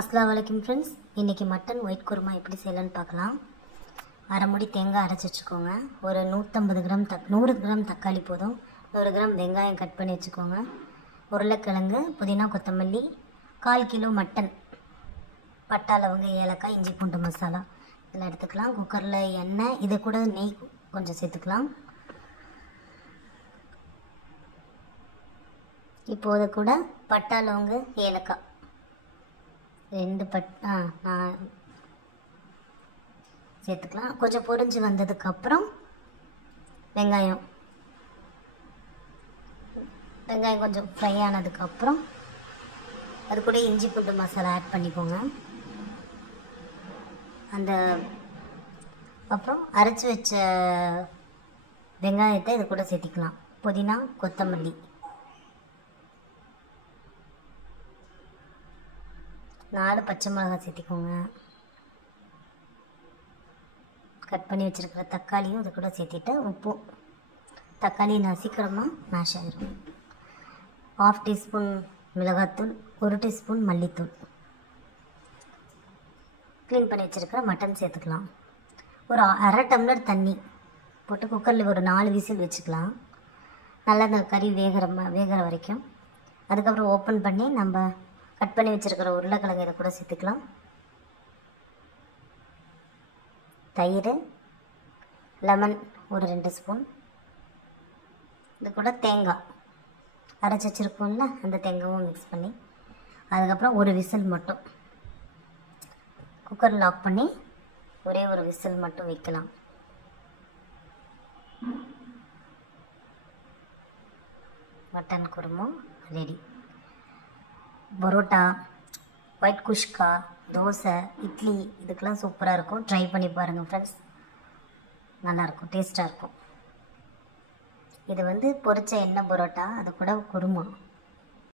अस्सलाम वालेकुम फ्रेंड्स, इनकी मटन ஒயிட் குருமா எப்படி செய்யலாம்னு பார்க்கலாம். அரை முடி தேங்காய் அரைச்சு வச்சுக்கோங்க. ஒரு 150 கிராம் 100 கிராம் தக்காளி போதும். 100 கிராம் வெங்காயம் கட் பண்ணி வச்சுக்கோங்க. உருளைக்கிழங்கு, புதினா, கொத்தமல்லி, 1/4 கிலோ மட்டன், பட்டை, லவங்க, ஏலக்காய், இஞ்சி பூண்டு மசாலா இதெல்லாம் எடுத்துக்கலாம். குக்கரில் எண்ணெய், இதை கூட நெய் கொஞ்சம் சேர்த்துக்கலாம். இப்போது கூட பட்டை, லவங்க, ஏலக்காய் 2 நான் சேர்த்துக்கலாம். கொஞ்சம் பொரிஞ்சு வந்ததுக்கப்புறம் வெங்காயம் கொஞ்சம் ஃப்ரை ஆனதுக்கப்புறம் அது கூட இஞ்சி பூண்டு மசாலா ஆட் பண்ணிக்கோங்க. அப்புறம் அரைச்சி வச்ச வெங்காயத்தை இது கூட சேர்த்திக்கலாம். புதினா, கொத்தமல்லி, நாலு பச்சை மிளகாய் சேர்த்திக்கோங்க. கட் பண்ணி வச்சுருக்கிற தக்காளியும் இது கூட சேர்த்திட்டு உப்பும், தக்காளி சீக்கிரமாக மேஷ் ஆகிடும். 1/2 டீஸ்பூன் மிளகாத்தூள், 1 டீஸ்பூன் மல்லித்தூள், க்ளீன் பண்ணி வச்சுருக்கிற மட்டன் சேர்த்துக்கலாம். ஒரு 1/2 டம்ளர் தண்ணி போட்டு குக்கரில் ஒரு 4 விசில் வச்சுக்கலாம். நல்லா இந்த கறி வேகிற வரைக்கும். அதுக்கப்புறம் ஓப்பன் பண்ணி நம்ம கட் பண்ணி வச்சுருக்கிற உருளைக்கிழங்கு இதை கூட சேர்த்துக்கலாம். தயிர், லெமன் ஒரு 2 ஸ்பூன், இது கூட தேங்காய் அரைச்சி வச்சுருக்கோம்ல அந்த தேங்காயும் மிக்ஸ் பண்ணி, அதுக்கப்புறம் ஒரு விசில் மட்டும் குக்கர் லாக் பண்ணி ஒரே ஒரு விசில் மட்டும் வைக்கலாம். Mutton kurma ready. Parotta, white kuska, dosa, idli இதுக்கெல்லாம் சூப்பராக இருக்கும். ட்ரை பண்ணி பாருங்கள் ஃப்ரெண்ட்ஸ், நல்லாயிருக்கும், டேஸ்ட்டாக இருக்கும். இது பொரிச்ச எண்ணெய் பரோட்டா, அது கூட குருமா.